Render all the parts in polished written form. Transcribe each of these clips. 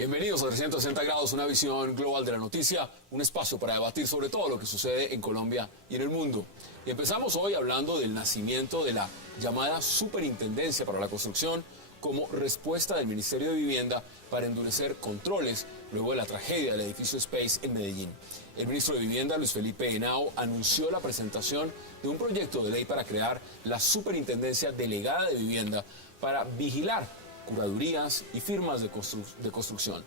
Bienvenidos a 360 grados, una visión global de la noticia, un espacio para debatir sobre todo lo que sucede en Colombia y en el mundo. Y empezamos hoy hablando del nacimiento de la llamada Superintendencia para la Construcción como respuesta del Ministerio de Vivienda para endurecer controles luego de la tragedia del edificio Space en Medellín. El ministro de Vivienda, Luis Felipe Henao, anunció la presentación de un proyecto de ley para crear la Superintendencia Delegada de Vivienda para vigilar curadurías y firmas de construcción.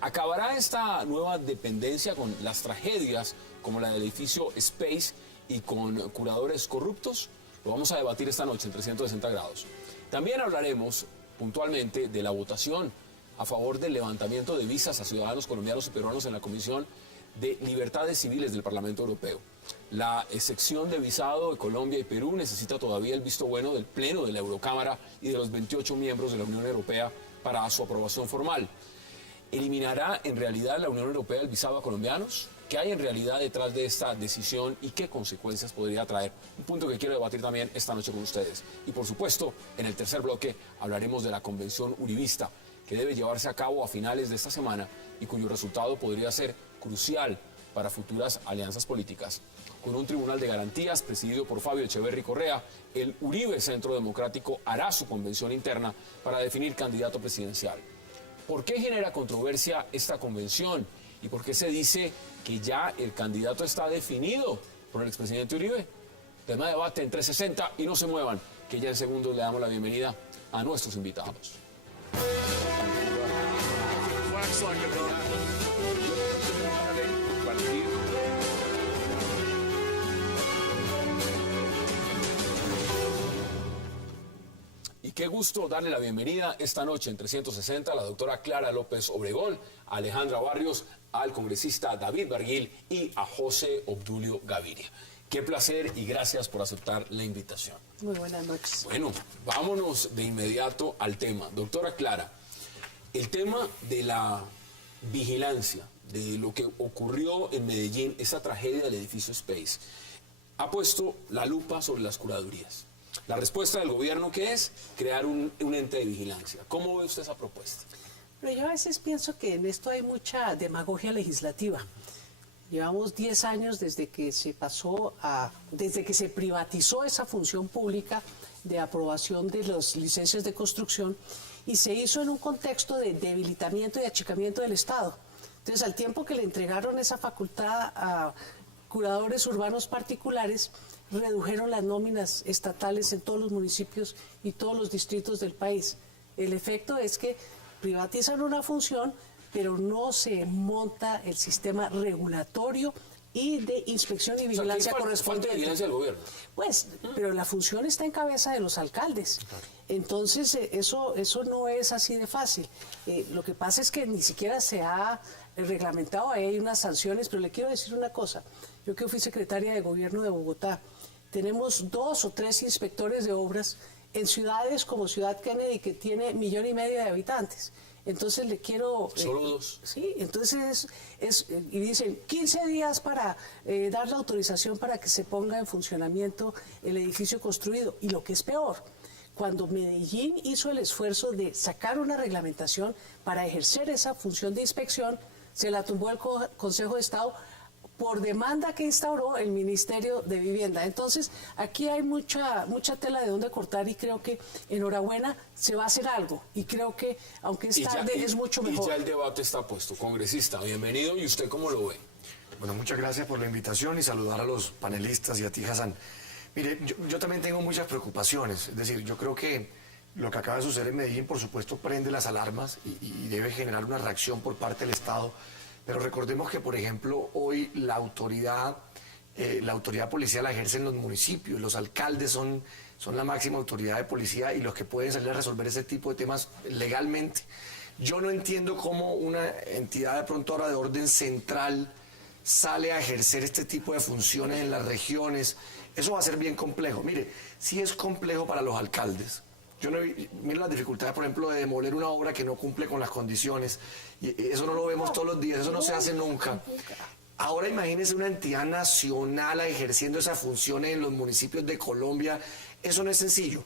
¿Acabará esta nueva dependencia con las tragedias como la del edificio Space y con curadores corruptos? Lo vamos a debatir esta noche en 360 grados. También hablaremos puntualmente de la votación a favor del levantamiento de visas a ciudadanos colombianos y peruanos en la Comisión de Libertades Civiles del Parlamento Europeo. La excepción de visado de Colombia y Perú necesita todavía el visto bueno del Pleno de la Eurocámara y de los 28 miembros de la Unión Europea para su aprobación formal. ¿Eliminará en realidad la Unión Europea el visado a colombianos? ¿Qué hay en realidad detrás de esta decisión y qué consecuencias podría traer? Un punto que quiero debatir también esta noche con ustedes. Y por supuesto, en el tercer bloque hablaremos de la convención uribista que debe llevarse a cabo a finales de esta semana y cuyo resultado podría ser crucial para futuras alianzas políticas. Con un tribunal de garantías presidido por Fabio Echeverry Correa, el Uribe Centro Democrático hará su convención interna para definir candidato presidencial. ¿Por qué genera controversia esta convención? ¿Y por qué se dice que ya el candidato está definido por el expresidente Uribe? Tema de debate en 360 y no se muevan, que ya en segundos le damos la bienvenida a nuestros invitados. Y qué gusto darle la bienvenida esta noche en 360 a la doctora Clara López Obregón, a Alejandra Barrios, al congresista David Barguil y a José Obdulio Gaviria. Qué placer y gracias por aceptar la invitación. Muy buenas noches. Bueno, vámonos de inmediato al tema. Doctora Clara, el tema de la vigilancia, de lo que ocurrió en Medellín, esa tragedia del edificio Space, ha puesto la lupa sobre las curadurías. La respuesta del gobierno, ¿qué es? Crear un ente de vigilancia. ¿Cómo ve usted esa propuesta? Pero yo a veces pienso que en esto hay mucha demagogia legislativa. Llevamos 10 años desde que se privatizó esa función pública de aprobación de las licencias de construcción y se hizo en un contexto de debilitamiento y achicamiento del Estado. Entonces, al tiempo que le entregaron esa facultad a curadores urbanos particulares, redujeron las nóminas estatales en todos los municipios y todos los distritos del país. El efecto es que privatizan una función, pero no se monta el sistema regulatorio y de inspección y vigilancia correspondiente. Falta de vigilancia del gobierno. Pues, pero la función está en cabeza de los alcaldes. Entonces, eso no es así de fácil. Lo que pasa es que ni siquiera se ha reglamentado, ahí hay unas sanciones, pero le quiero decir una cosa. Yo que fui secretaria de gobierno de Bogotá, tenemos 2 o 3 inspectores de obras en ciudades como Ciudad Kennedy, que tiene 1,5 millones de habitantes. Entonces le quiero... ¿Solo 2? Sí, entonces y dicen 15 días para dar la autorización para que se ponga en funcionamiento el edificio construido. Y lo que es peor, cuando Medellín hizo el esfuerzo de sacar una reglamentación para ejercer esa función de inspección, se la tumbó el Consejo de Estado por demanda que instauró el Ministerio de Vivienda. Entonces, aquí hay mucha tela de donde cortar y creo que, enhorabuena, se va a hacer algo. Y creo que, aunque es tarde, es mucho mejor. Y ya el debate está puesto. Congresista, bienvenido. ¿Y usted cómo lo ve? Bueno, muchas gracias por la invitación y saludar a los panelistas y a ti, Hassan. Mire, yo también tengo muchas preocupaciones. Es decir, yo creo que lo que acaba de suceder en Medellín, por supuesto, prende las alarmas y debe generar una reacción por parte del Estado. Pero recordemos que, por ejemplo, hoy la autoridad policial la ejercen los municipios, los alcaldes son la máxima autoridad de policía y los que pueden salir a resolver ese tipo de temas legalmente. Yo no entiendo cómo una entidad de pronto ahora de orden central sale a ejercer este tipo de funciones en las regiones. Eso va a ser bien complejo. Mire, sí es complejo para los alcaldes. Mira las dificultades, por ejemplo, de demoler una obra que no cumple con las condiciones. Y eso no lo vemos todos los días, eso no se hace nunca. Ahora imagínense una entidad nacional ejerciendo esas funciones en los municipios de Colombia. Eso no es sencillo.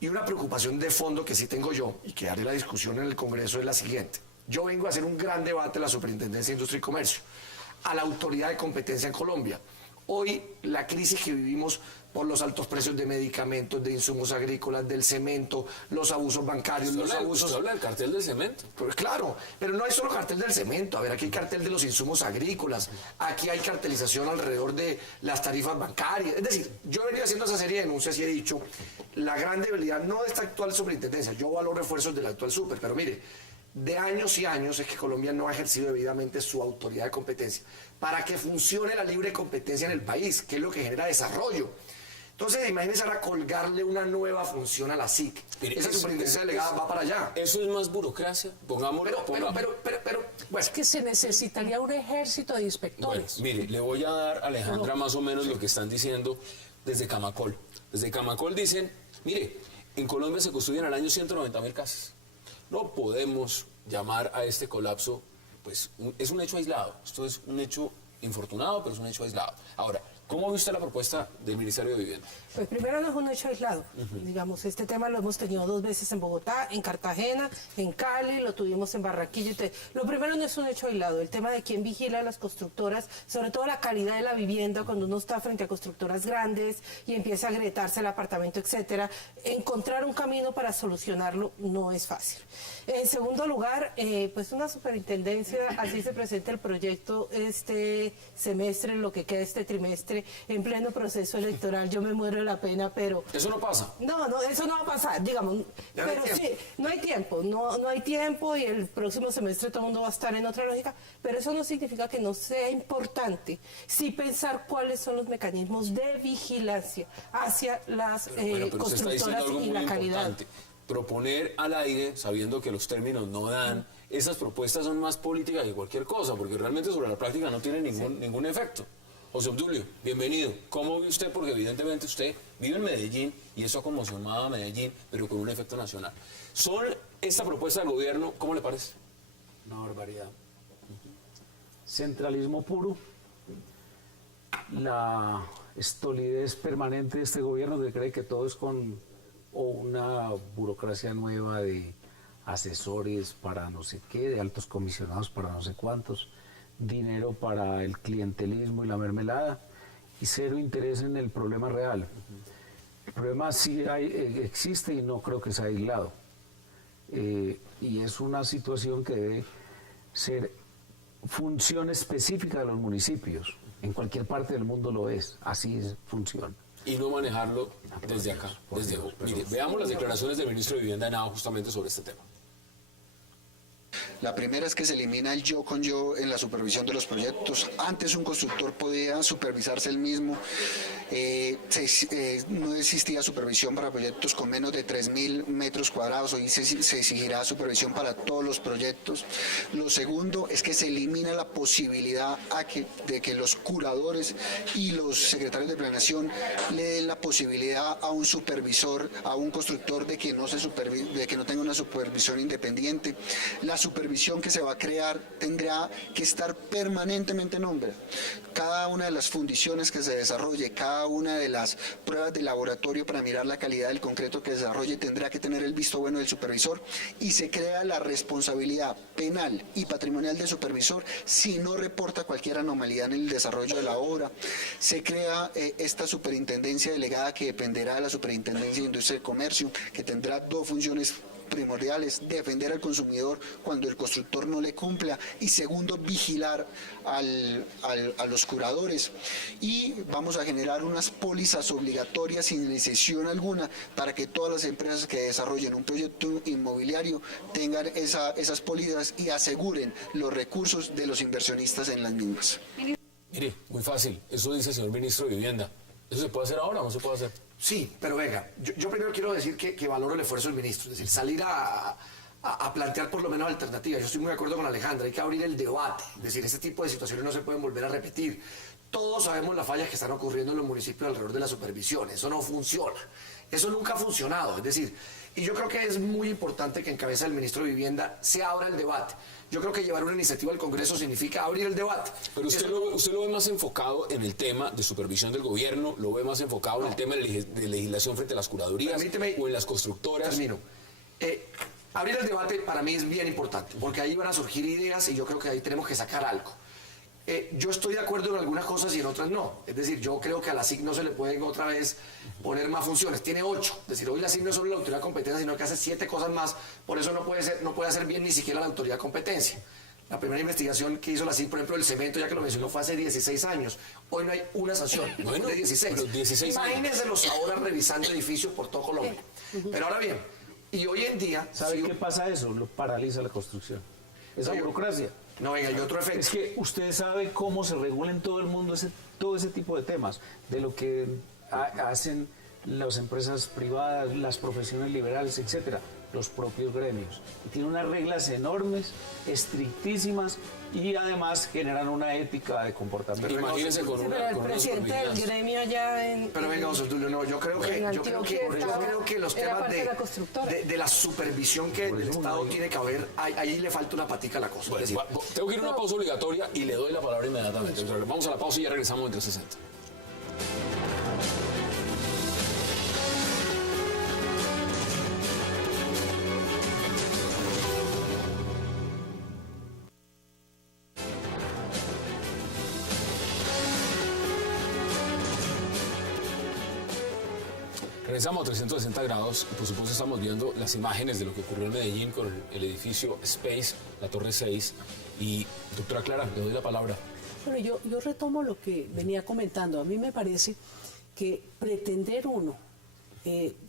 Y una preocupación de fondo que sí tengo yo, y que haré la discusión en el Congreso, es la siguiente. yo vengo a hacer un gran debate a la Superintendencia de Industria y Comercio, a la Autoridad de Competencia en Colombia. Hoy la crisis que vivimos por los altos precios de medicamentos, de insumos agrícolas, del cemento, los abusos bancarios, los abusos... Usted habla del cartel del cemento. Pues claro, pero no hay solo cartel del cemento. A ver, aquí hay cartel de los insumos agrícolas, aquí hay cartelización alrededor de las tarifas bancarias. Es decir, yo he venido haciendo esa serie de denuncias y he dicho, la gran debilidad no de esta actual superintendencia, yo valoro esfuerzos del actual super, pero mire, de años y años es que Colombia no ha ejercido debidamente su autoridad de competencia para que funcione la libre competencia en el país, que es lo que genera desarrollo. Entonces, imagínense ahora colgarle una nueva función a la SIC. Mire, esa superintendencia delegada va para allá. Eso es más burocracia. Pongámoslo. Pero, bueno. Es que se necesitaría un ejército de inspectores. Bueno, mire, le voy a dar a Alejandra más o menos lo que están diciendo desde Camacol. Desde Camacol dicen, mire, en Colombia se construyen al año 190.000 casas. No podemos llamar a este colapso, pues es un hecho aislado. Esto es un hecho infortunado, pero es un hecho aislado. Ahora, ¿cómo ve usted la propuesta del Ministerio de Vivienda? Pues primero no es un hecho aislado. Digamos, este tema lo hemos tenido 2 veces en Bogotá, en Cartagena, en Cali, lo tuvimos en Barranquilla. Lo primero no es un hecho aislado. El tema de quién vigila a las constructoras, sobre todo la calidad de la vivienda, cuando uno está frente a constructoras grandes y empieza a agrietarse el apartamento, etcétera, encontrar un camino para solucionarlo no es fácil. En segundo lugar, pues una superintendencia, así se presenta el proyecto este semestre, lo que queda este trimestre, en pleno proceso electoral. Yo me muero de la pena, pero... Eso no pasa. No, eso no va a pasar, digamos. Pero sí, no hay tiempo, no hay tiempo y el próximo semestre todo el mundo va a estar en otra lógica, pero eso no significa que no sea importante sí pensar cuáles son los mecanismos de vigilancia hacia las Pero usted está diciendo constructoras algo y muy la calidad. importante. Proponer al aire, sabiendo que los términos no dan, esas propuestas son más políticas que cualquier cosa, porque realmente sobre la práctica no tienen ningún efecto. José Obdulio, bienvenido. ¿Cómo ve usted? Porque evidentemente usted vive en Medellín y eso ha conmocionado a Medellín, pero con un efecto nacional. ¿Son esta propuesta del gobierno, cómo le parece? Una barbaridad. Centralismo puro. La estolidez permanente de este gobierno que cree que todo es con una burocracia nueva de asesores para no sé qué, de altos comisionados para no sé cuántos, dinero para el clientelismo y la mermelada y cero interés en el problema real. El problema sí existe y no creo que sea aislado. Y es una situación que debe ser función específica de los municipios. En cualquier parte del mundo lo es, así funciona. Y no manejarlo desde acá, desde hoy. Mire, veamos las declaraciones del ministro de Vivienda Henao justamente sobre este tema. La primera es que se elimina el yo con yo en la supervisión de los proyectos. Antes un constructor podía supervisarse él mismo. No existía supervisión para proyectos con menos de 3.000 metros cuadrados. Hoy se exigirá supervisión para todos los proyectos. Lo segundo es que se elimina la posibilidad de que los curadores y los secretarios de planeación le den la posibilidad a un supervisor, a un constructor de que no tenga una supervisión independiente. La supervisión que se va a crear tendrá que estar permanentemente en nombre. Cada una de las fundiciones que se desarrolle, cada una de las pruebas de laboratorio para mirar la calidad del concreto que desarrolle tendrá que tener el visto bueno del supervisor y se crea la responsabilidad penal y patrimonial del supervisor si no reporta cualquier anomalía en el desarrollo de la obra. Se crea esta superintendencia delegada que dependerá de la Superintendencia de Industria y Comercio, que tendrá 2 funciones primordiales: defender al consumidor cuando el constructor no le cumpla y segundo, vigilar a los curadores. Y vamos a generar unas pólizas obligatorias sin excepción alguna para que todas las empresas que desarrollen un proyecto inmobiliario tengan esas pólizas y aseguren los recursos de los inversionistas en las mismas. Mire, muy fácil, eso dice el señor ministro de Vivienda. ¿Eso se puede hacer ahora o no se puede hacer? Sí, pero venga, yo primero quiero decir que valoro el esfuerzo del ministro, es decir, salir a plantear por lo menos alternativas. Yo estoy muy de acuerdo con Alejandra, hay que abrir el debate, es decir, este tipo de situaciones no se pueden volver a repetir. Todos sabemos las fallas que están ocurriendo en los municipios alrededor de la supervisión, eso no funciona, eso nunca ha funcionado, es decir, y yo creo que es muy importante que en cabeza del ministro de Vivienda se abra el debate. Yo creo que llevar una iniciativa al Congreso significa abrir el debate. Pero usted lo ve más enfocado en el tema de supervisión del gobierno, lo ve más enfocado en el tema de legislación frente a las curadurías o en las constructoras. Termino. abrir el debate para mí es bien importante, porque ahí van a surgir ideas y yo creo que ahí tenemos que sacar algo. Yo estoy de acuerdo en algunas cosas y en otras no. Es decir, yo creo que a la SIC no se le pueden otra vez poner más funciones. Tiene 8. Es decir, hoy la SIC no es solo la autoridad de competencia, sino que hace 7 cosas más. Por eso no puede hacer bien ni siquiera la autoridad de competencia. La primera investigación que hizo la SIC, por ejemplo, del cemento, ya que lo mencionó, fue hace 16 años. Hoy no hay una sanción, Bueno, de 16. pero 16 años. Imagínenselos ahora revisando edificios por todo Colombia. Pero ahora bien, y hoy en día... ¿Sabe qué pasa eso? Lo paraliza la construcción. Esa burocracia. No, venga, hay otro efecto. Es que usted sabe cómo se regula en todo el mundo todo ese tipo de temas, de lo que hacen las empresas privadas, las profesiones liberales, etcétera, los propios gremios. Y tiene unas reglas enormes, estrictísimas, y además generan una ética de comportamiento. Imagínense con Pero una, el con una presidente del supervigilancia. gremio allá en... Pero venga, José Tulio, no, yo creo que los era temas parte de la constructora. de la supervisión que el Estado tiene que haber, ahí le falta una patica a la cosa. Bueno, Es decir, tengo que ir a una pausa obligatoria y le doy la palabra inmediatamente. Vamos a la pausa y ya regresamos en 360. Regresamos a 360 grados y por supuesto estamos viendo las imágenes de lo que ocurrió en Medellín con el edificio Space, la Torre 6. Y doctora Clara, le doy la palabra. Bueno, yo retomo lo que venía comentando. A mí me parece que pretender uno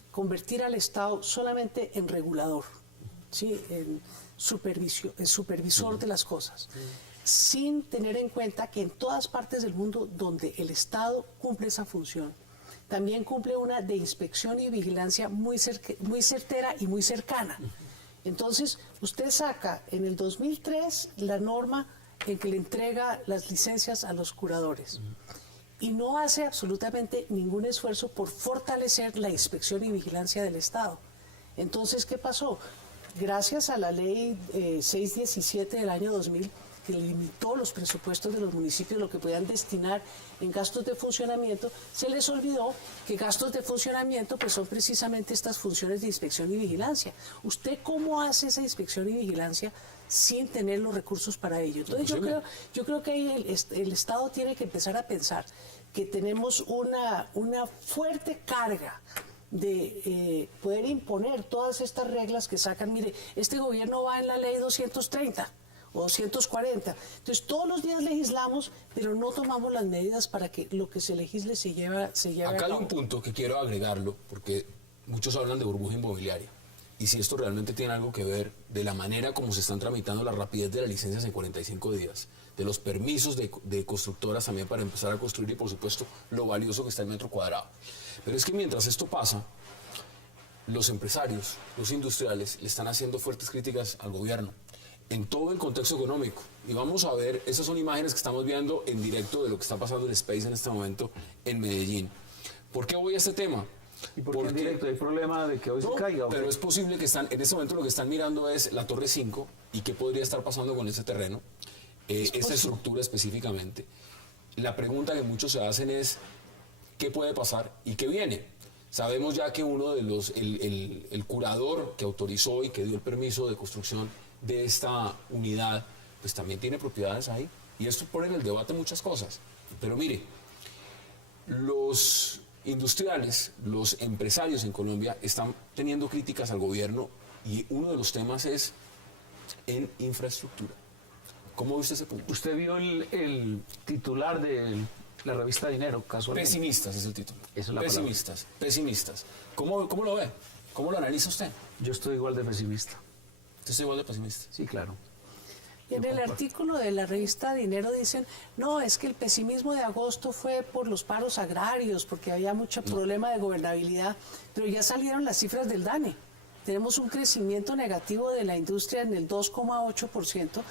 convertir al Estado solamente en regulador, ¿sí? en supervisor de las cosas, sin tener en cuenta que en todas partes del mundo donde el Estado cumple esa función, también cumple una de inspección y vigilancia muy certera y muy cercana. Entonces, usted saca en el 2003 la norma en que le entrega las licencias a los curadores y no hace absolutamente ningún esfuerzo por fortalecer la inspección y vigilancia del Estado. Entonces, ¿qué pasó? Gracias a la ley 617 del año 2000, que limitó los presupuestos de los municipios, lo que podían destinar en gastos de funcionamiento, se les olvidó que gastos de funcionamiento pues son precisamente estas funciones de inspección y vigilancia. ¿Usted cómo hace esa inspección y vigilancia sin tener los recursos para ello? Entonces yo creo que ahí el Estado tiene que empezar a pensar que tenemos una fuerte carga de poder imponer todas estas reglas que sacan. Mire, este gobierno va en la ley 230 o 240. Entonces, todos los días legislamos, pero no tomamos las medidas para que lo que se legisle se lleve a cabo. Acá hay un punto que quiero agregarlo, porque muchos hablan de burbuja inmobiliaria. Y si esto realmente tiene algo que ver de la manera como se están tramitando la rapidez de las licencias en 45 días, de los permisos de constructoras también para empezar a construir y, por supuesto, lo valioso que está el metro cuadrado. Pero es que mientras esto pasa, los empresarios, los industriales, le están haciendo fuertes críticas al gobierno en todo el contexto económico. Y vamos a ver, esas son imágenes que estamos viendo en directo de lo que está pasando en Space en este momento en Medellín. ¿Por qué voy a este tema? ¿Y por qué en directo hay problema de que hoy se caiga? Pero es posible que en este momento lo que están mirando es la Torre 5 y qué podría estar pasando con ese terreno, esa estructura específicamente. La pregunta que muchos se hacen es, ¿qué puede pasar y qué viene? Sabemos ya que uno de los, el curador que autorizó y que dio el permiso de construcción de esta unidad, pues también tiene propiedades ahí. Y esto pone en el debate muchas cosas. Pero mire, los industriales, los empresarios en Colombia están teniendo críticas al gobierno y uno de los temas es en infraestructura. ¿Cómo ve usted ese punto? ¿Usted vio el titular de la revista Dinero, casualmente? Pesimistas es el título. Esa es la pesimistas, pesimistas. ¿Cómo lo ve? ¿Cómo lo analiza usted? Yo estoy igual de pesimista. ¿Usted está igual de pesimista? Sí, claro. Y en el artículo de la revista Dinero dicen, no, es que el pesimismo de agosto fue por los paros agrarios, porque había mucho problema de gobernabilidad, pero ya salieron las cifras del DANE. Tenemos un crecimiento negativo de la industria en el 2,8%.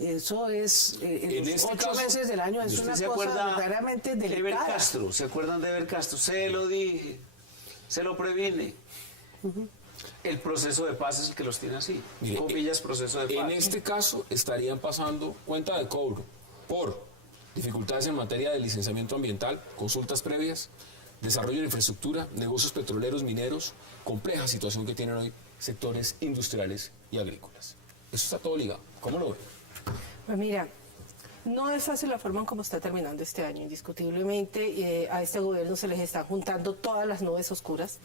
Eso es, en los 8 meses del año, es una cosa verdaderamente delicada. Eber Castro, ¿se acuerdan de Eber Castro? Se lo dije, se lo previne. El proceso de paz es el que los tiene así. Mire, comillas, proceso de paz. En este caso estarían pasando cuenta de cobro por dificultades en materia de licenciamiento ambiental, consultas previas, desarrollo de infraestructura, negocios petroleros, mineros, compleja situación que tienen hoy sectores industriales y agrícolas. Eso está todo ligado. ¿Cómo lo ve? Pues mira, no es fácil la forma en cómo está terminando este año. Indiscutiblemente a este gobierno se les están juntando todas las nubes oscuras.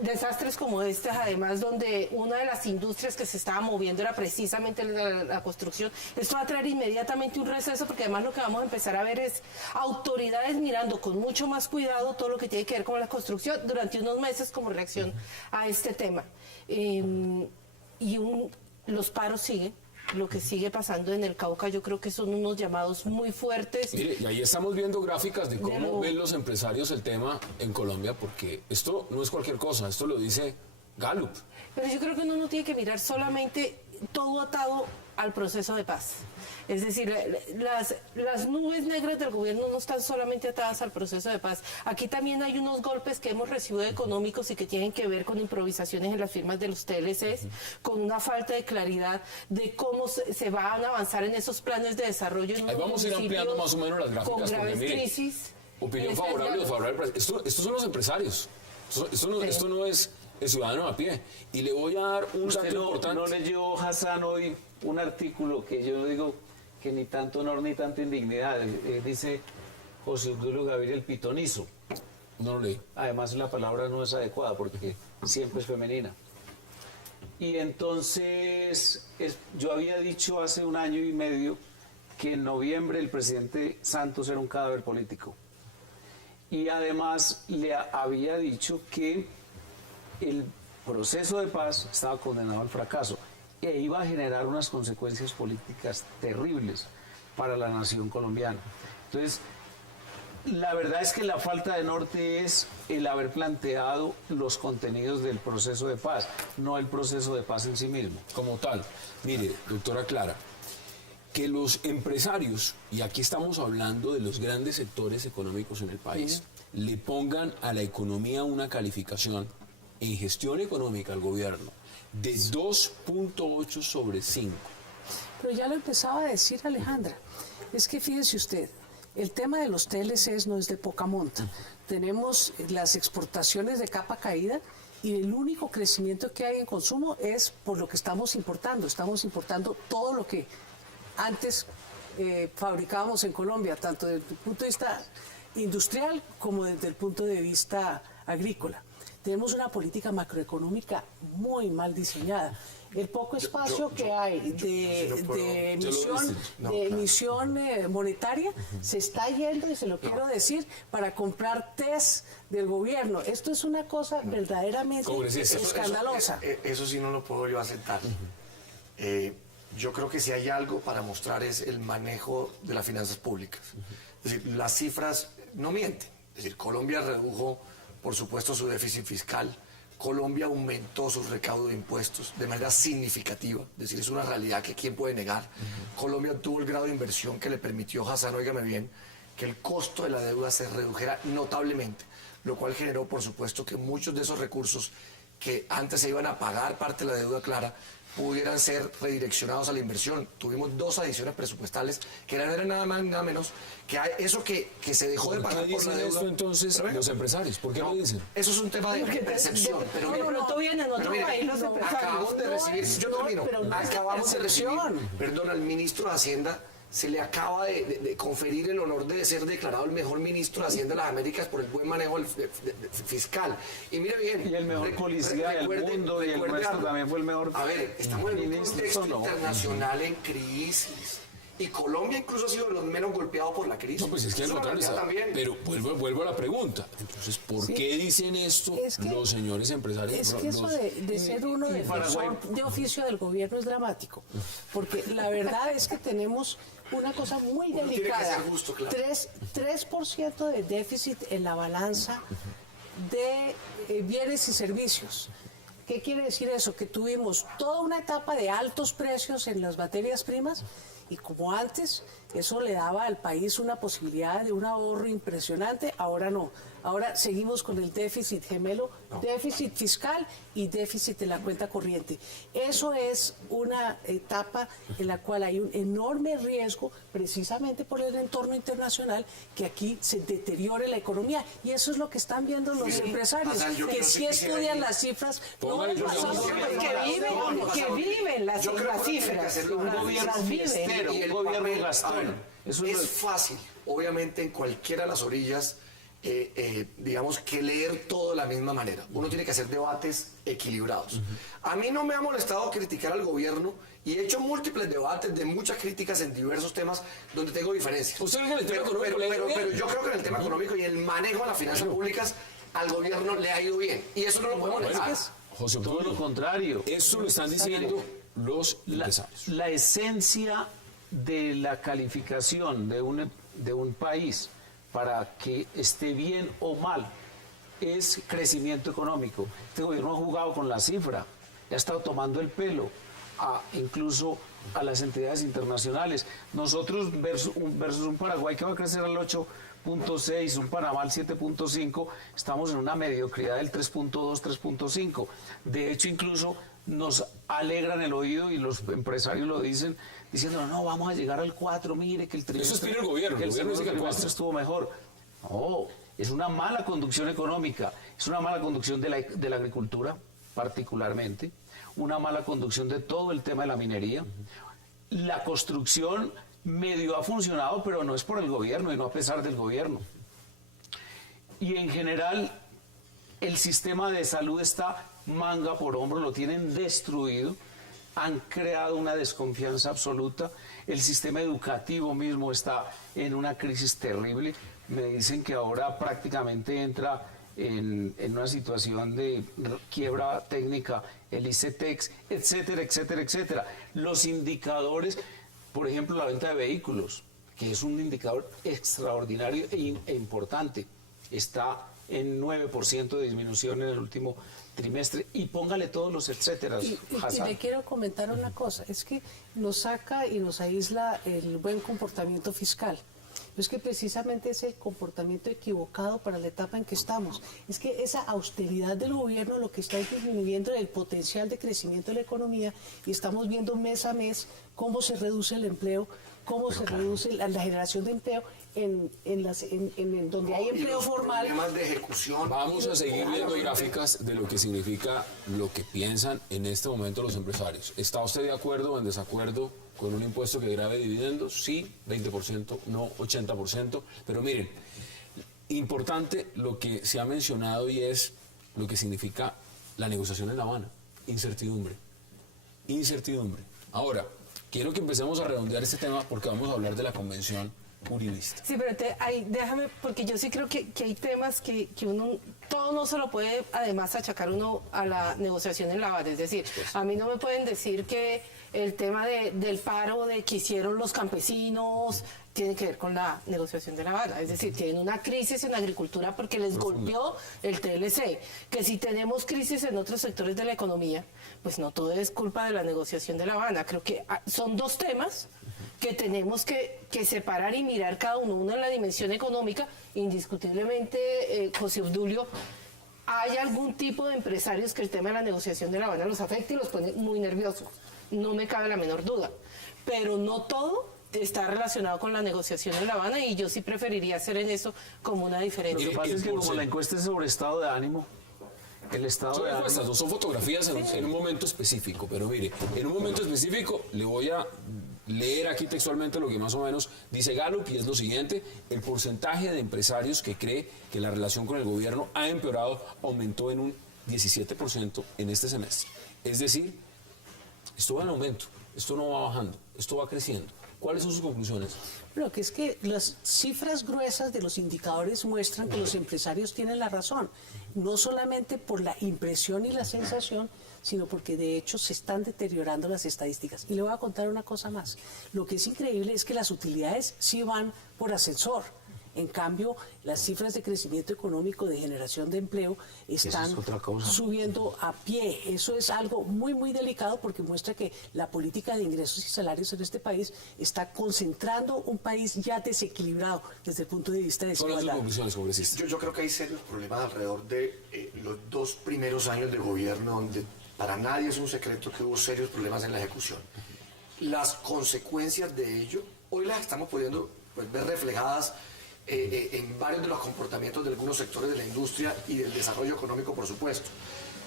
Desastres como este, además, donde una de las industrias que se estaba moviendo era precisamente la construcción. Esto va a traer inmediatamente un receso, porque además lo que vamos a empezar a ver es autoridades mirando con mucho más cuidado todo lo que tiene que ver con la construcción durante unos meses como reacción a este tema. Los paros siguen. Lo que sigue pasando en el Cauca, yo creo que son unos llamados muy fuertes. Mire, y ahí estamos viendo gráficas de cómo ven los empresarios el tema en Colombia, porque esto no es cualquier cosa, esto lo dice Gallup. Pero yo creo que uno no tiene que mirar solamente todo atado al proceso de paz. Es decir, las nubes negras del gobierno no están solamente atadas al proceso de paz. Aquí también hay unos golpes que hemos recibido económicos y que tienen que ver con improvisaciones en las firmas de los TLCs, con una falta de claridad de cómo se van a avanzar en esos planes de desarrollo. Ahí vamos a ir ampliando más o menos las gráficas. Con graves porque, mire, crisis. Opinión favorable o desfavorable. Estos son los empresarios. Esto no es el ciudadano a pie. Y le voy a dar un dato importante. ¿No leyó Hassan hoy un artículo que yo digo que ni tanto honor ni tanta indignidad? Dice José Obdulio Gaviria el pitonizo. No lo leí. Además la palabra no es adecuada porque siempre es femenina. Y entonces yo había dicho hace un año y medio que en noviembre el presidente Santos era un cadáver político. Y además le había dicho que el proceso de paz estaba condenado al fracaso e iba a generar unas consecuencias políticas terribles para la nación colombiana. Entonces, la verdad es que la falta de norte es el haber planteado los contenidos del proceso de paz, no el proceso de paz en sí mismo. Como tal, mire, doctora Clara, que los empresarios, y aquí estamos hablando de los grandes sectores económicos en el país, le pongan a la economía una calificación en gestión económica al gobierno de 2.8 sobre 5. Pero ya lo empezaba a decir Alejandra, es que fíjese usted, el tema de los TLCs no es de poca monta. Tenemos las exportaciones de capa caída y el único crecimiento que hay en consumo es por lo que estamos importando. Estamos importando todo lo que antes fabricábamos en Colombia, tanto desde el punto de vista industrial como desde el punto de vista agrícola. Tenemos una política macroeconómica muy mal diseñada. El poco espacio que hay de emisión monetaria se está yendo, y se lo quiero decir, para comprar test del gobierno. Esto es una cosa verdaderamente escandalosa. Eso sí no lo puedo yo aceptar. Yo creo que si hay algo para mostrar es el manejo de las finanzas públicas. Es decir, las cifras no mienten. Es decir, Colombia redujo, por supuesto, su déficit fiscal. Colombia aumentó sus recaudos de impuestos de manera significativa. Es decir, es una realidad que quién puede negar. Colombia tuvo el grado de inversión que le permitió, Hassan, óigame bien, que el costo de la deuda se redujera notablemente, lo cual generó, por supuesto, que muchos de esos recursos que antes se iban a pagar parte de la deuda clara pudieran ser redireccionados a la inversión. Tuvimos 2 adiciones presupuestales que eran nada más nada menos que eso que se dejó de pagar por la deuda. Esto entonces los empresarios? ¿Por qué lo dicen? Eso es un tema de percepción. Pero de pronto vienen en otro país los empresarios. Acabamos de recibir, yo termino, acabamos de recibir, perdón, al ministro de Hacienda se le acaba de conferir el honor de ser declarado el mejor ministro de Hacienda de las Américas por el buen manejo fiscal. Y mire bien. Y el mejor policía del mundo, y el nuestro también fue el mejor. A ver, estamos en un contexto internacional en crisis. Y Colombia incluso ha sido de los menos golpeados por la crisis. No, pues es que al contrario está. Pero vuelvo a la pregunta. Entonces, ¿por qué dicen esto los señores empresarios? Es que eso de ser uno defensor de oficio del gobierno es dramático. Porque la verdad es que tenemos una cosa muy delicada. 3% de déficit en la balanza de bienes y servicios. ¿Qué quiere decir eso? Que tuvimos toda una etapa de altos precios en las materias primas y como antes Eso le daba al país una posibilidad de un ahorro impresionante, ahora no. Ahora seguimos con el déficit gemelo, déficit fiscal y déficit de la cuenta corriente. Eso es una etapa en la cual hay un enorme riesgo, precisamente por el entorno internacional, que aquí se deteriore la economía. Y eso es lo que están viendo los empresarios, que si estudian las cifras, no van a pasar que viven las cifras. Un gobierno fiestero, un gobierno gastón. Eso Es fácil, obviamente, en cualquiera de las orillas, digamos, que leer todo de la misma manera. Uno tiene que hacer debates equilibrados. A mí no me ha molestado criticar al gobierno y he hecho múltiples debates de muchas críticas en diversos temas donde tengo diferencias. ¿Usted cree que en el tema económico le ha ido bien? Pero yo creo que en el tema económico y el manejo de las finanzas públicas al gobierno le ha ido bien. Y eso no lo podemos negar. José todo Obdulio, lo contrario. eso lo están diciendo los empresarios. La esencia de la calificación de un país para que esté bien o mal es crecimiento económico. Este gobierno ha jugado con la cifra, ha estado tomando el pelo incluso a las entidades internacionales. Nosotros versus un Paraguay que va a crecer al 8.6, un Panamá al 7.5, estamos en una mediocridad del 3.2, 3.5. De hecho, incluso nos alegran el oído y los empresarios lo dicen, diciendo, no, vamos a llegar al 4, mire que el trimestre... Eso aspira el gobierno, que el dice que el trimestre 4 estuvo mejor. No, es una mala conducción económica, es una mala conducción de la agricultura, particularmente, una mala conducción de todo el tema de la minería. La construcción medio ha funcionado, pero no es por el gobierno y no a pesar del gobierno. Y en general, el sistema de salud está manga por hombro, lo tienen destruido, han creado una desconfianza absoluta, el sistema educativo mismo está en una crisis terrible. Me dicen que ahora prácticamente entra en una situación de quiebra técnica el ICETEX, etcétera, etcétera, etcétera. Los indicadores, por ejemplo, la venta de vehículos, que es un indicador extraordinario e importante, está en 9% de disminución en el último trimestre, y póngale todos los etcétera. Y le quiero comentar una cosa, es que nos saca y nos aísla el buen comportamiento fiscal. Es que precisamente es el comportamiento equivocado para la etapa en que estamos. Es que esa austeridad del gobierno lo que está disminuyendo el potencial de crecimiento de la economía, y estamos viendo mes a mes cómo se reduce el empleo, cómo se reduce la generación de empleo en donde hay empleo formal. Problemas de ejecución. Vamos a seguir viendo gráficas de lo que significa lo que piensan en este momento los empresarios. ¿Está usted de acuerdo o en desacuerdo con un impuesto que grave dividendos? Sí, 20%, no 80%. Pero miren, importante lo que se ha mencionado y es lo que significa la negociación en La Habana. Incertidumbre. Incertidumbre. Ahora, quiero que empecemos a redondear este tema porque vamos a hablar de la convención uribista. Sí, pero déjame, porque yo sí creo que hay temas que uno, todo no se lo puede además achacar uno a la negociación en La Habana. Es decir, a mí no me pueden decir que el tema del paro de que hicieron los campesinos tiene que ver con la negociación de La Habana. Es decir, tienen una crisis en agricultura porque les golpeó el TLC. Que si tenemos crisis en otros sectores de la economía, pues no todo es culpa de la negociación de La Habana. Creo que son dos temas que tenemos que separar y mirar cada uno en la dimensión económica. Indiscutiblemente, José Obdulio, hay algún tipo de empresarios que el tema de la negociación de La Habana los afecta y los pone muy nerviosos. No me cabe la menor duda. Pero no todo está relacionado con la negociación en La Habana, y yo sí preferiría hacer en eso como una diferencia. Lo que pasa es que como la encuesta es sobre estado de ánimo, el estado Son de ánimo... encuestas, no son fotografías en un momento específico, pero mire, en un momento específico le voy a leer aquí textualmente lo que más o menos dice Gallup, y es lo siguiente: el porcentaje de empresarios que cree que la relación con el gobierno ha empeorado aumentó en un 17% en este semestre. Es decir, esto va en aumento, esto no va bajando, esto va creciendo. ¿Cuáles son sus conclusiones? Lo que es que las cifras gruesas de los indicadores muestran que los empresarios tienen la razón, no solamente por la impresión y la sensación, sino porque de hecho se están deteriorando las estadísticas. Y le voy a contar una cosa más. Lo que es increíble es que las utilidades sí van por ascensor. En cambio, las cifras de crecimiento económico, de generación de empleo, están subiendo a pie. Eso es algo muy, muy delicado porque muestra que la política de ingresos y salarios en este país está concentrando un país ya desequilibrado desde el punto de vista de ¿Cuáles son las conclusiones, congresista? Yo creo que hay serios problemas alrededor de los 2 primeros años de gobierno, donde para nadie es un secreto que hubo serios problemas en la ejecución. Las consecuencias de ello, hoy las estamos pudiendo ver reflejadas en varios de los comportamientos de algunos sectores de la industria y del desarrollo económico, por supuesto.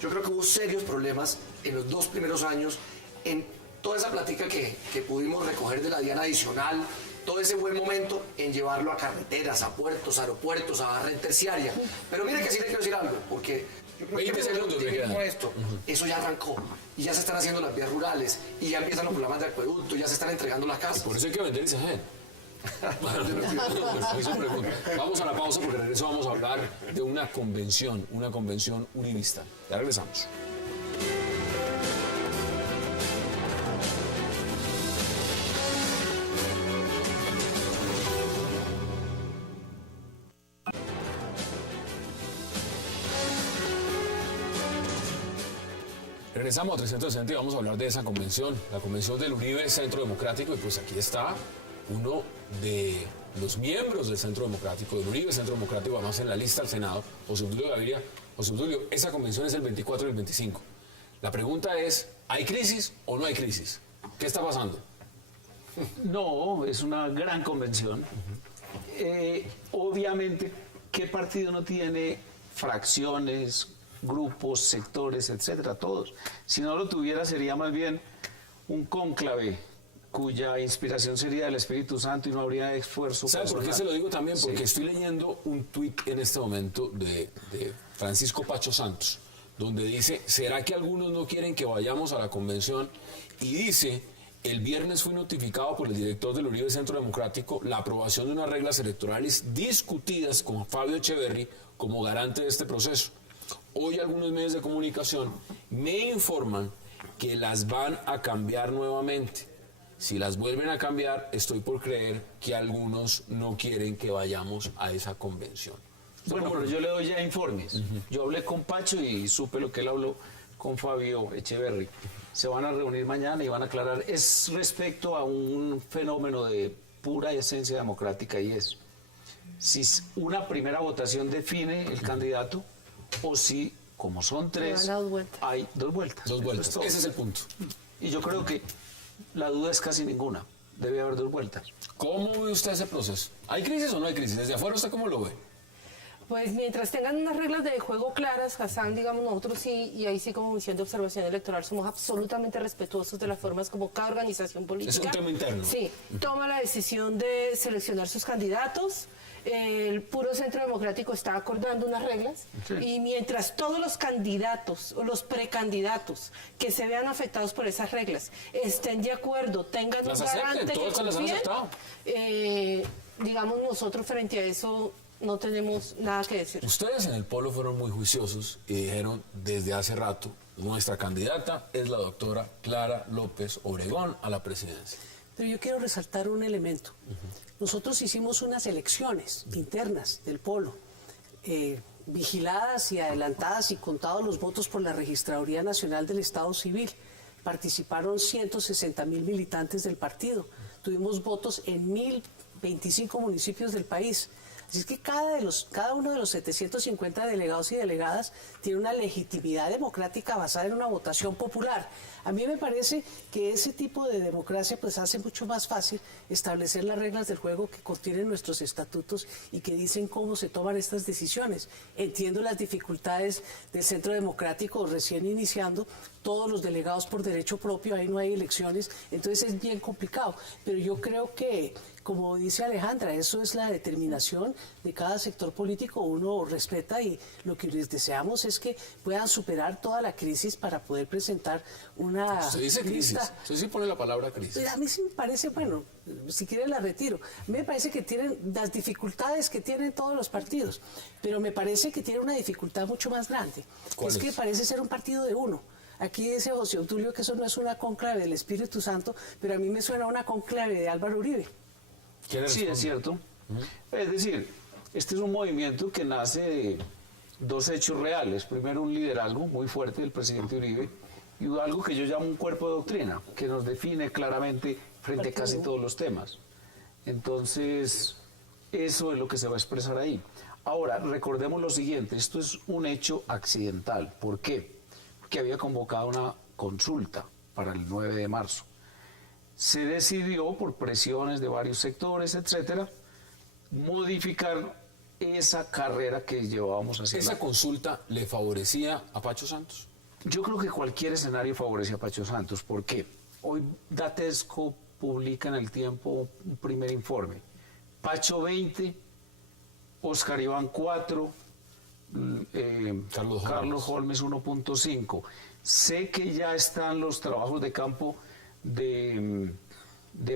Yo creo que hubo serios problemas en los 2 primeros años en toda esa plática que pudimos recoger de la diana adicional, todo ese buen momento en llevarlo a carreteras, a puertos, a aeropuertos, a red terciaria. Pero mire que sí le quiero decir algo, porque yo creo 20 segundos me quedan. eso ya arrancó y ya se están haciendo las vías rurales y ya empiezan los programas de acueducto, ya se están entregando las casas. Por eso hay que vender ese gen. Vamos a la pausa porque regreso vamos a hablar de una convención univista. Ya regresamos. Regresamos a 360 y vamos a hablar de esa convención, la convención del Uribe Centro Democrático, y pues aquí está uno de los miembros del Centro Democrático, del Uribe Centro Democrático, además en la lista al Senado, José Obdulio Gaviria. José Obdulio, esa convención es el 24 y el 25. La pregunta es, ¿hay crisis o no hay crisis? ¿Qué está pasando? No, es una gran convención. Obviamente, ¿qué partido no tiene fracciones, grupos, sectores, etcétera? Todos. Si no lo tuviera, sería más bien un cónclave cuya inspiración sería el Espíritu Santo y no habría esfuerzo. ¿Sabe por qué se lo digo también? Porque estoy leyendo un tuit en este momento de Francisco Pacho Santos, donde dice, ¿será que algunos no quieren que vayamos a la convención? Y dice, el viernes fui notificado por el director del Uribe Centro Democrático la aprobación de unas reglas electorales discutidas con Fabio Echeverry como garante de este proceso. Hoy algunos medios de comunicación me informan que las van a cambiar nuevamente. Si las vuelven a cambiar, estoy por creer que algunos no quieren que vayamos a esa convención. Bueno, pero yo le doy ya informes. Yo hablé con Pacho y supe lo que él habló con Fabio Echeverry. Se van a reunir mañana y van a aclarar. Es respecto a un fenómeno de pura esencia democrática y es si una primera votación define el candidato o si, como son 3, hay 2 vueltas. 2 vueltas. Ese es el punto. Y yo creo que la duda es casi ninguna. Debe haber 2 vueltas. ¿Cómo ve usted ese proceso? ¿Hay crisis o no hay crisis? Desde afuera, ¿usted cómo lo ve? Pues mientras tengan unas reglas de juego claras, Hassan, digamos, nosotros sí, y ahí sí como misión de observación electoral, somos absolutamente respetuosos de las formas como cada organización política. Es un tema interno. Sí, toma la decisión de seleccionar sus candidatos. El puro Centro Democrático está acordando unas reglas y mientras todos los candidatos o los precandidatos que se vean afectados por esas reglas estén de acuerdo, tengan un garante que confíen, digamos, nosotros frente a eso no tenemos nada que decir. Ustedes en el Polo fueron muy juiciosos y dijeron desde hace rato, nuestra candidata es la doctora Clara López Obregón a la presidencia. Pero yo quiero resaltar un elemento. Nosotros hicimos unas elecciones internas del Polo, vigiladas y adelantadas y contados los votos por la Registraduría Nacional del Estado Civil. Participaron 160.000 militantes del partido. Tuvimos votos en 1.025 municipios del país. Así es que cada uno de los 750 delegados y delegadas tiene una legitimidad democrática basada en una votación popular. A mí me parece que ese tipo de democracia pues hace mucho más fácil establecer las reglas del juego que contienen nuestros estatutos y que dicen cómo se toman estas decisiones. Entiendo las dificultades del Centro Democrático recién iniciando, todos los delegados por derecho propio, ahí no hay elecciones, entonces es bien complicado. Pero yo creo que, como dice Alejandra, eso es la determinación de cada sector político, uno respeta y lo que les deseamos es que puedan superar toda la crisis para poder presentar una Usted dice crisis, lista. usted sí pone la palabra crisis. Pues a mí sí me parece, bueno, si quieren la retiro. A mí me parece que tienen las dificultades que tienen todos los partidos, pero me parece que tiene una dificultad mucho más grande. ¿Cuál es? Que parece ser un partido de uno. Aquí dice José Obdulio que eso no es una conclave del Espíritu Santo, pero a mí me suena una conclave de Álvaro Uribe. ¿Quién Sí, responde? es cierto. Es decir, este es un movimiento que nace de dos hechos reales. Primero, un liderazgo muy fuerte del presidente Uribe y algo que yo llamo un cuerpo de doctrina, que nos define claramente frente a casi todos los temas. Entonces, eso es lo que se va a expresar ahí. Ahora, recordemos lo siguiente, esto es un hecho accidental. ¿Por qué? Porque había convocado una consulta para el 9 de marzo. Se decidió, por presiones de varios sectores, etcétera, modificar esa carrera que llevábamos haciendo. ¿Esa consulta le favorecía a Pacho Santos? Yo creo que cualquier escenario favorece a Pacho Santos. ¿Por qué? Hoy Datesco publica en El Tiempo un primer informe. Pacho 20, Oscar Iván 4, Carlos Holmes 1.5. Sé que ya están los trabajos de campo de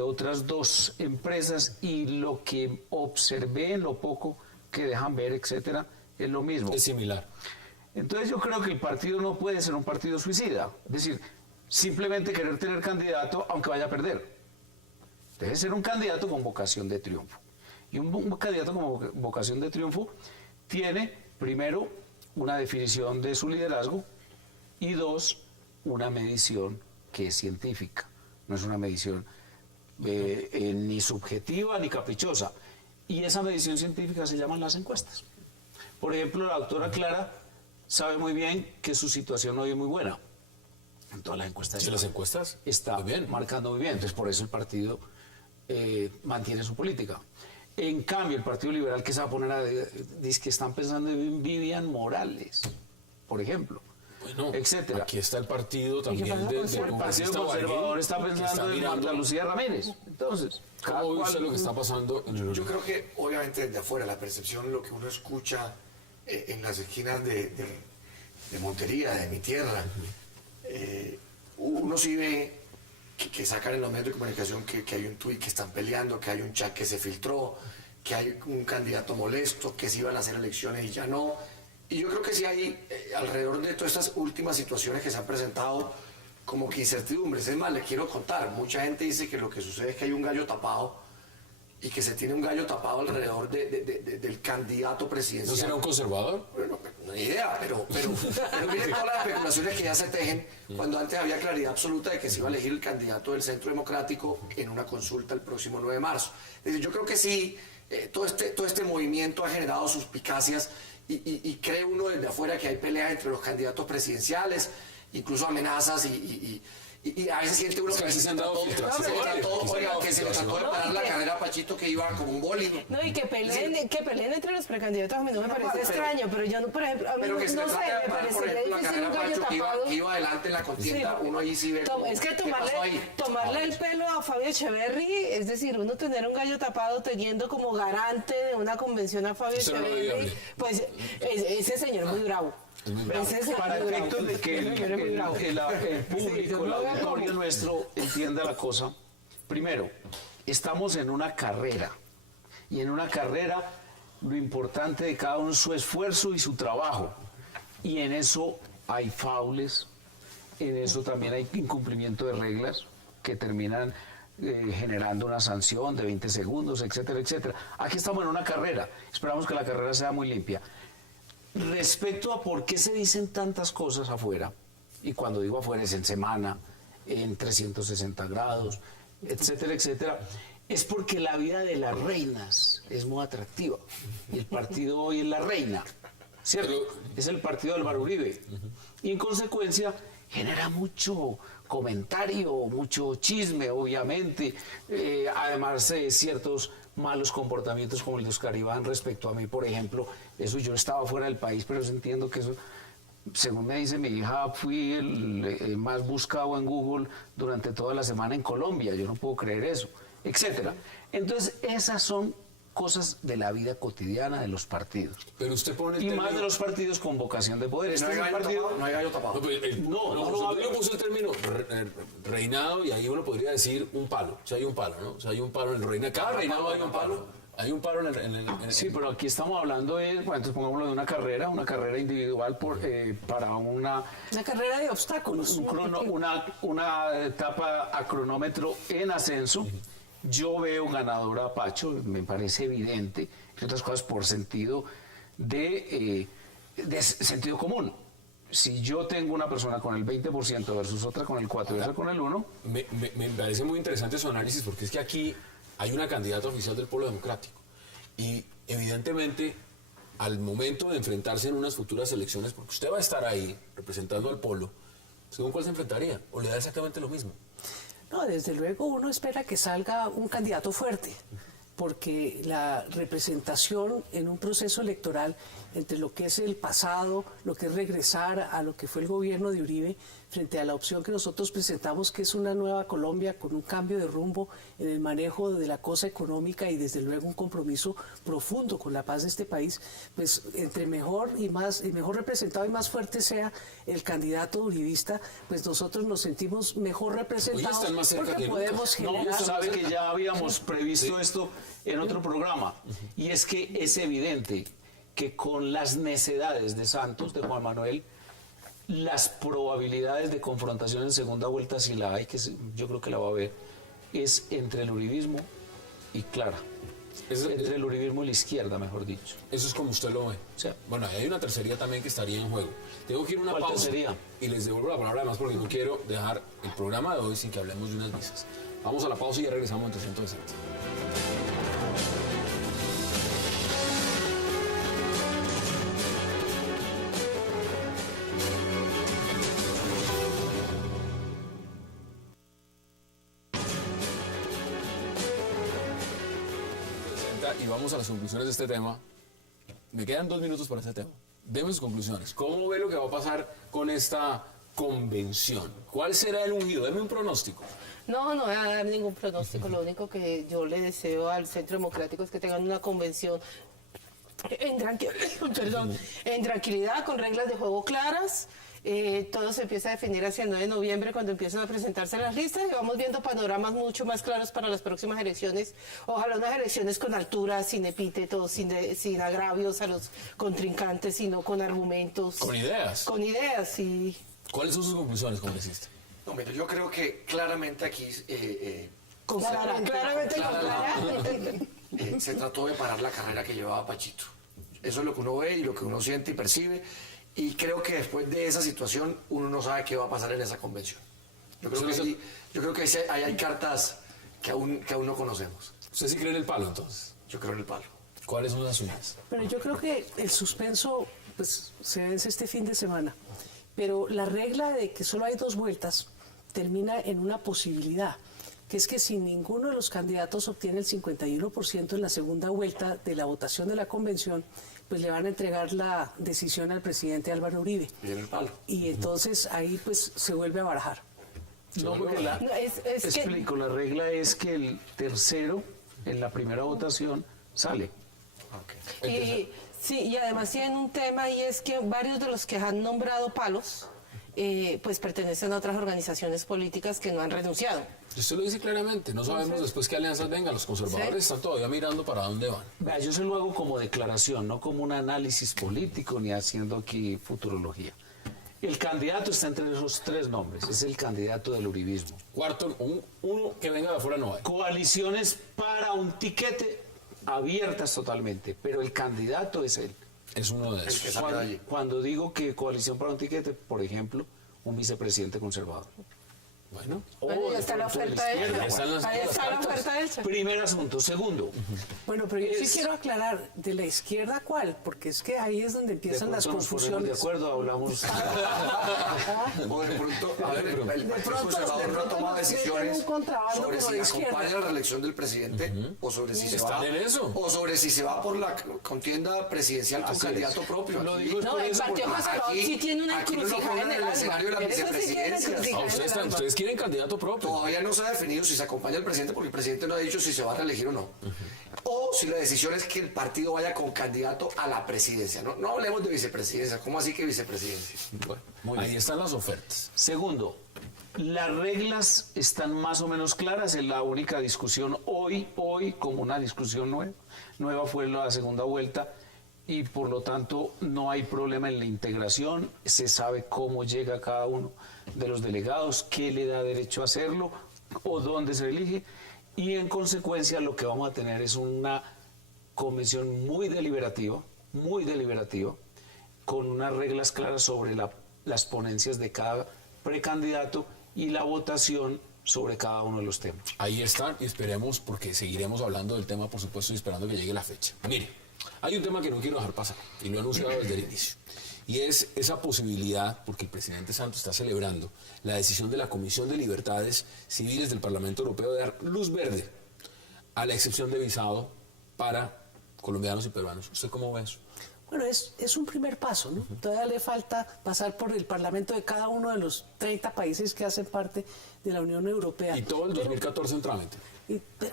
otras dos empresas y lo que observé en lo poco que dejan ver, etcétera, es lo mismo. Es similar. Entonces yo creo que el partido no puede ser un partido suicida, es decir, simplemente querer tener candidato aunque vaya a perder. Debe ser un candidato con vocación de triunfo. Y un candidato con vocación de triunfo tiene, primero, una definición de su liderazgo y dos, una medición que es científica. No es una medición ni subjetiva ni caprichosa. Y esa medición científica se llaman las encuestas. Por ejemplo, la doctora Clara sabe muy bien que su situación hoy es muy buena. En todas las encuestas. ¿En las encuestas? Está muy bien. marcando muy bien. Entonces, por eso el partido mantiene su política. En cambio, el Partido Liberal que se va a poner dice que están pensando en Vivian Morales, por ejemplo. Bueno, etcétera. Aquí está el partido también del El Partido congresista Conservador Barguil, está que pensando en mirando. Marta Lucía Ramírez. Entonces, ¿Cómo ve usted lo que está pasando en el Yo creo que, obviamente, desde afuera, la percepción, lo que uno escucha en las esquinas de Montería, de mi tierra, uno sí ve que sacan en los medios de comunicación que hay un tuit que están peleando, que hay un chat que se filtró, que hay un candidato molesto, que se iban a hacer elecciones y ya no. Y yo creo que sí hay, alrededor de todas estas últimas situaciones que se han presentado, como que incertidumbres. Es más, les quiero contar, mucha gente dice que lo que sucede es que hay un gallo tapado y que se tiene un gallo tapado alrededor del candidato presidencial. ¿No será un conservador? Bueno, no hay idea, pero miren todas las especulaciones que ya se tejen cuando antes había claridad absoluta de que se iba a elegir el candidato del Centro Democrático en una consulta el próximo 9 de marzo. Es decir, yo creo que sí, todo este movimiento ha generado suspicacias y cree uno desde afuera que hay peleas entre los candidatos presidenciales, incluso amenazas y a veces siente uno que se han dado filtraciones. que se le trató de parar la carrera a Pachito que iba como un boli. No, y que peleen entre los precandidatos a mí no me parece extraño, pero yo no, por ejemplo, a mí Pero que se no le sé, trate de me parar, por parecería ejemplo, la difícil carrera un a gallo Pacho que tapado. iba adelante en la contienda, Sí. uno ahí sí ve Es que qué pasó ahí. tomarle el pelo a Fabio Echeverry, es decir, uno tener un gallo tapado teniendo como garante de una convención a Fabio Eso no lo Echeverry, viable. pues ese señor es muy bravo. Ese señor para es muy bravo. efectos de que Ese señor es muy bravo. el público, el auditorio nuestro entienda la cosa, primero, estamos en una carrera. Y en una carrera, lo importante de cada uno es su esfuerzo y su trabajo. Y en eso hay faules, en eso también hay incumplimiento de reglas que terminan generando una sanción de 20 segundos, etcétera, etcétera. Aquí estamos en una carrera. Esperamos que la carrera sea muy limpia. Respecto a por qué se dicen tantas cosas afuera, y cuando digo afuera es en semana, en 360 grados, etcétera, etcétera, es porque la vida de las reinas es muy atractiva. Y el partido hoy es la reina, ¿cierto? Es el partido de Álvaro Uribe. Y en consecuencia genera mucho comentario, mucho chisme, obviamente. Además, ciertos malos comportamientos como el de Oscar Iván respecto a mí, por ejemplo. Eso yo estaba fuera del país, pero yo entiendo que eso, según me dice mi hija, fui el más buscado en Google durante toda la semana en Colombia. Yo no puedo creer eso, etcétera. Entonces, esas son cosas de la vida cotidiana de los partidos. Pero usted pone el Y término... más de los partidos con vocación de poder. No hay gallo tapado, no hay gallo tapado. No, pero usted puso el término reinado y ahí uno podría decir un palo. O sea, hay un palo, ¿no? O sea, hay un palo en el reinado. Cada reinado hay un palo. Hay un palo Sí, pero aquí estamos hablando de, bueno, entonces pongámoslo de una carrera individual para una carrera de obstáculos. una etapa a cronómetro en ascenso, Yo veo ganadora a Pacho, me parece evidente, entre otras cosas por sentido de sentido común. Si yo tengo una persona con el 20% versus otra con el 4% y otra con el 1%. Me parece muy interesante su análisis porque es que aquí hay una candidata oficial del Polo Democrático y evidentemente al momento de enfrentarse en unas futuras elecciones, porque usted va a estar ahí representando al Polo, ¿según cuál se enfrentaría? ¿O le da exactamente lo mismo? No, desde luego uno espera que salga un candidato fuerte, porque la representación en un proceso electoral entre lo que es el pasado, lo que es regresar a lo que fue el gobierno de Uribe, frente a la opción que nosotros presentamos, que es una nueva Colombia con un cambio de rumbo en el manejo de la cosa económica y desde luego un compromiso profundo con la paz de este país, pues entre mejor representado y más fuerte sea el candidato uribista, pues nosotros nos sentimos mejor representados. Hoy están más cerca porque que nunca. podemos No, generar... sabe que ya habíamos previsto esto en otro programa, y es que es evidente que con las necedades de Santos, de Juan Manuel, las probabilidades de confrontación en segunda vuelta, si la hay, que yo creo que la va a haber, es entre el uribismo y Clara. Entre el uribismo y la izquierda, mejor dicho. Eso es como usted lo ve. O sea, Bueno, hay una tercería también que estaría en juego. Tengo que ir a una ¿cuál pausa tercería? y les devuelvo la palabra además porque no quiero dejar el programa de hoy sin que hablemos de unas visas. Vamos a la pausa y ya regresamos en 360. Y vamos a las conclusiones de este tema. Me quedan 2 minutos para este tema. Deme sus conclusiones. ¿Cómo ve lo que va a pasar con esta convención? ¿Cuál será el ungido? Deme un pronóstico. No voy a dar ningún pronóstico. Lo único que yo le deseo al Centro Democrático es que tengan una convención en tranquilidad, con reglas de juego claras. Todo se empieza a definir hacia el 9 de noviembre cuando empiezan a presentarse las listas y vamos viendo panoramas mucho más claros para las próximas elecciones. Ojalá unas elecciones con altura, sin epítetos, sin agravios a los contrincantes, sino con argumentos. Con ideas. Con ideas, y... ¿Cuáles son sus conclusiones, congresista? No, mira, yo creo que claramente aquí se trató de parar la carrera que llevaba Pachito. Eso es lo que uno ve y lo que uno siente y percibe. Y creo que después de esa situación uno no sabe qué va a pasar en esa convención. Yo creo que ahí hay cartas que aún no conocemos. ¿Usted sí cree en el palo, entonces? Yo creo en el palo. ¿Cuáles son las suyas? Pero yo creo que el suspenso pues se vence este fin de semana. Pero la regla de que solo hay 2 vueltas termina en una posibilidad, que es que si ninguno de los candidatos obtiene el 51% en la segunda vuelta de la votación de la convención, pues le van a entregar la decisión al presidente Álvaro Uribe. Y en el palo. Y entonces ahí pues se vuelve a barajar. No, porque explico, la regla es que el tercero en la primera votación sale. Okay. Y además tienen un tema, y es que varios de los que han nombrado palos pues pertenecen a otras organizaciones políticas que no han renunciado. Usted lo dice claramente, no sabemos después qué alianzas vengan, los conservadores están todavía mirando para dónde van. Vea, yo se lo hago como declaración, no como un análisis político ni haciendo aquí futurología. El candidato está entre esos 3 nombres, es el candidato del uribismo. Cuarto, uno que venga de afuera no hay. Coaliciones para un tiquete abiertas totalmente, pero el candidato es él. Es uno de esos. Cuando digo que coalición para un tiquete, por ejemplo, un vicepresidente conservador. Bueno. Bueno, ya está la oferta hecha. Ahí está la oferta hecha. Primer asunto. Segundo. Bueno, pero yo sí quiero aclarar, ¿de la izquierda cuál? Porque es que ahí es donde empiezan las confusiones. De acuerdo, hablamos. O de pronto, a ver, el Partido Conservador no ha tomado decisiones sobre si acompaña la reelección del presidente o sobre si se va o sobre si se va por la contienda presidencial con candidato propio. Lo digo No, el Partido Conservador sí tiene una encrucijada en el escenario de la vicepresidencia. Ustedes quieren candidato propio. Todavía no se ha definido si se acompaña al presidente porque el presidente no ha dicho si se va a reelegir o no. O si la decisión es que el partido vaya con candidato a la presidencia. No hablemos de vicepresidencia. ¿Cómo así que vicepresidencia? Bueno, ahí están las ofertas. Segundo, las reglas están más o menos claras. Es la única discusión hoy como una discusión nueva fue la segunda vuelta. Y por lo tanto no hay problema en la integración, se sabe cómo llega cada uno de los delegados, qué le da derecho a hacerlo o dónde se elige. Y en consecuencia lo que vamos a tener es una convención muy deliberativa, con unas reglas claras sobre las ponencias de cada precandidato y la votación sobre cada uno de los temas. Ahí está, y esperemos, porque seguiremos hablando del tema, por supuesto, y esperando que llegue la fecha. Mire, hay un tema que no quiero dejar pasar, y lo he anunciado desde el inicio, y es esa posibilidad, porque el presidente Santos está celebrando la decisión de la Comisión de Libertades Civiles del Parlamento Europeo de dar luz verde a la excepción de visado para colombianos y peruanos. ¿Usted cómo ve eso? Bueno, es un primer paso, ¿no? Todavía le falta pasar por el Parlamento de cada uno de los 30 países que hacen parte de la Unión Europea. Y todo el 2014 en trámite.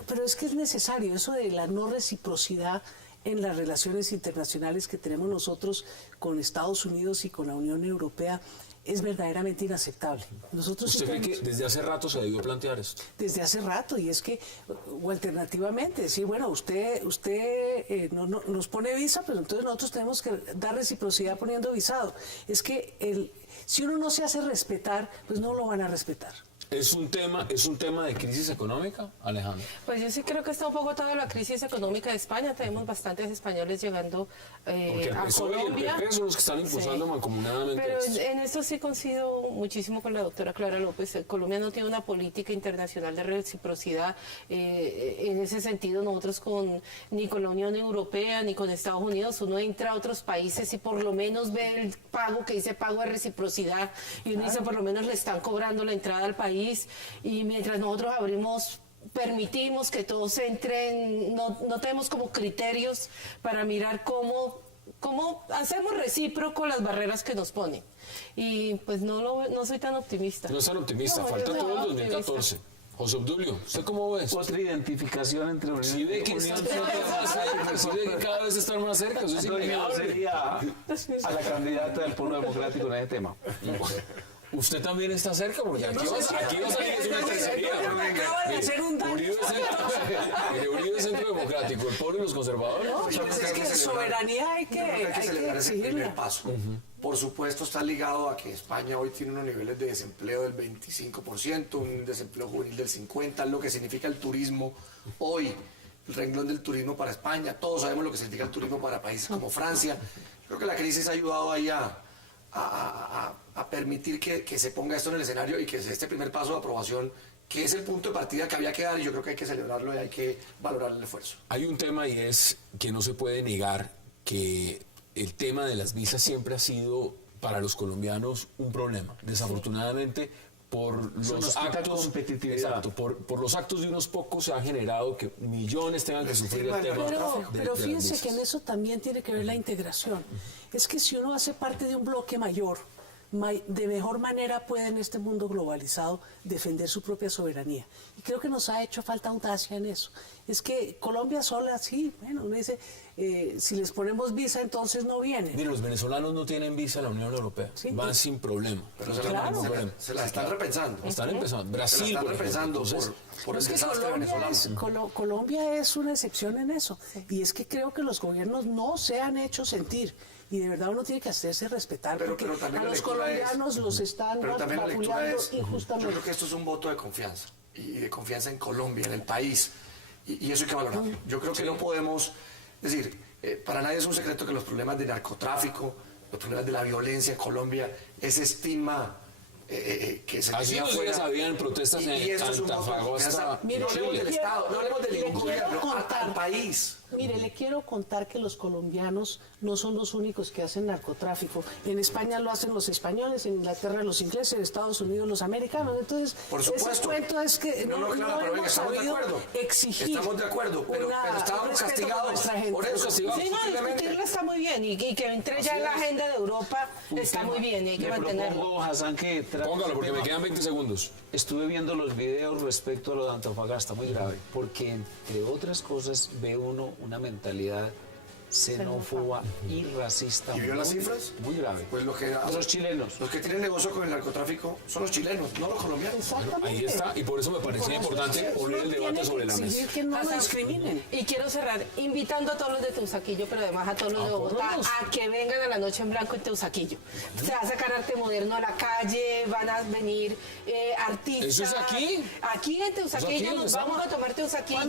Pero es que es necesario eso de la no reciprocidad en las relaciones internacionales que tenemos nosotros con Estados Unidos y con la Unión Europea. Es verdaderamente inaceptable. Nosotros ¿Usted cree que desde hace rato se debió plantear esto? Desde hace rato, y es que, o alternativamente, decir, bueno, usted no nos pone visa, pero entonces nosotros tenemos que dar reciprocidad poniendo visado. Es que si uno no se hace respetar, pues no lo van a respetar. ¿Es un tema de crisis económica, Alejandro? Pues yo sí creo que está un poco atado a la crisis económica de España. Tenemos bastantes españoles llegando Porque el a PSOE y el Colombia. PP son los que están impulsando mancomunadamente Pero esto. en esto sí coincido muchísimo con la doctora Clara López. Colombia no tiene una política internacional de reciprocidad. En ese sentido, nosotros ni con la Unión Europea ni con Estados Unidos, uno entra a otros países y por lo menos ve el pago que dice pago de reciprocidad y uno dice por lo menos le están cobrando la entrada al país. Y mientras nosotros permitimos que todos entren, no tenemos como criterios para mirar cómo hacemos recíproco las barreras que nos ponen. Y pues no soy tan optimista. No es tan optimista, No, falta yo todo el no, 2014. José Obdulio, ¿usted cómo ve eso? Otra identificación entre Unión Sí ve que están más cerca, sí ve que cada vez están más cerca, eso es Yo innegable. sería a la candidata del Polo Democrático en ese tema. Usted también está cerca, porque aquí va a salir una tercería. Acaba de hacer un daño. Uribe es Centro Democrático, el pueblo y los conservadores. No, Yo pues creo es que que celebrar- soberanía hay Yo creo que hay que que celebrar ese primer exigirla. paso. Por supuesto está ligado a que España hoy tiene unos niveles de desempleo del 25%, un desempleo juvenil del 50%, lo que significa el turismo hoy, el renglón del turismo para España. Todos sabemos lo que significa el turismo para países como Francia. Creo que la crisis ha ayudado ahí a permitir que se ponga esto en el escenario y que este primer paso de aprobación, que es el punto de partida que había que dar, y yo creo que hay que celebrarlo y hay que valorar el esfuerzo. Hay un tema y es que no se puede negar que el tema de las visas siempre ha sido para los colombianos un problema. Desafortunadamente, por Eso los nos quita actos, competitividad. exacto, por los actos de unos pocos se ha generado que millones tengan que sufrir el tema. Pero de fíjense las que en visas. eso también tiene que ver la integración. Es que si uno hace parte de un bloque mayor, de mejor manera puede en este mundo globalizado defender su propia soberanía. Y creo que nos ha hecho falta audacia en eso. Es que Colombia sola, sí, bueno, uno dice, si les ponemos visa entonces no vienen. Mire, los venezolanos no tienen visa a la Unión Europea, Sí, van pues, sin problema. Pero No se, tienen la, ningún se la- problema. se la están repensando. Están empezando. Se Brasil, la están por ejemplo. repensando Entonces, por el es que desastre venezolano. Colombia es una excepción en eso. Y es que creo que los gobiernos no se han hecho sentir. Y de verdad uno tiene que hacerse respetar, porque también a la los lectura colombianos los están pero también la lectura vapuleando es, yo injustamente. creo que esto es un voto de confianza, y de confianza en Colombia, en el país, y eso hay que valorarlo. Yo creo que no podemos, es decir, para nadie es un secreto que los problemas de narcotráfico, los problemas de la violencia en Colombia, ese estigma que se Hace tenía unos días afuera, habían protestas y en esto es un voto de Antofagasta, confianza. Mire, No hablemos le del quiero- Estado, no hablemos de le ningún quiero gobierno, contar. al país. Mire, le quiero contar que los colombianos no son los únicos que hacen narcotráfico. En España lo hacen los españoles, en Inglaterra los ingleses, en Estados Unidos los americanos. Entonces, Por ese supuesto. cuento es que No, claro, pero venga, hemos estamos de sabido acuerdo. exigir. Estamos de acuerdo, pero un estábamos respeto castigados nuestra gente. por eso. Sí, no, Posiblemente. discutirlo está muy bien y que entre ya en la agenda de Europa está muy bien y hay que Le mantenerlo. propongo, Hassan, que trate Póngalo ese porque me tema. quedan 20 segundos. Estuve viendo los videos respecto a lo de Antofagasta, muy grave, porque entre otras cosas ve uno una mentalidad xenófoba y racista. ¿Y vio las cifras? Muy grave. Pues lo que Los chilenos. Los que tienen negocio con el narcotráfico son los chilenos, no los colombianos. Exactamente. Ahí está, y por eso me parecía importante poner el debate sobre la mesa. Exigir que no lo discriminen. Y quiero cerrar invitando a todos los de Teusaquillo, pero además a todos los de Bogotá, todos. a que vengan a la Noche en Blanco en Teusaquillo. Se va a sacar arte moderno a la calle, van a venir artistas. ¿Eso es aquí? Aquí en Teusaquillo ¿Aquí? nos vamos a tomar Teusaquillo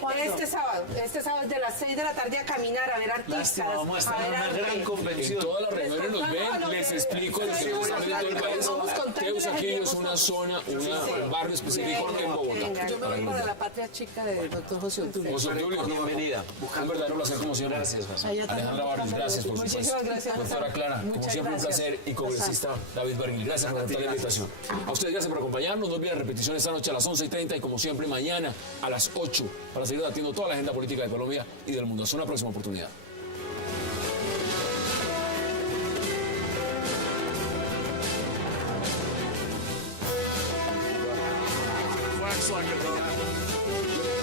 ¿Cuándo? este sábado. Este sábado de las 6 de la tarde a caminar, a ver artistas. Lástima, vamos a estar en ver una arte. gran En convención. todas las reuniones nos ven, les explico lo que nos está viendo el país. Teusaquillo es una zona, un barrio específico aquí en Bogotá. Yo me voy para la patria chica del doctor José Obdulio. José Obdulio, Bienvenida. un verdadero placer como siempre. Gracias, José. Allá también. Alejandra Barrios, gracias por supuesto. Muchísimas gracias. Doctora Clara, como Muchas siempre un gracias. placer. Y congresista David Bergil, gracias por aceptar la invitación. A ustedes gracias por acompañarnos. No olviden repetición esta noche a las 11:30 y como siempre mañana a las 8 para seguir debatiendo toda la agenda política de Colombia y del mundo. Hasta una próxima oportunidad. Wax on your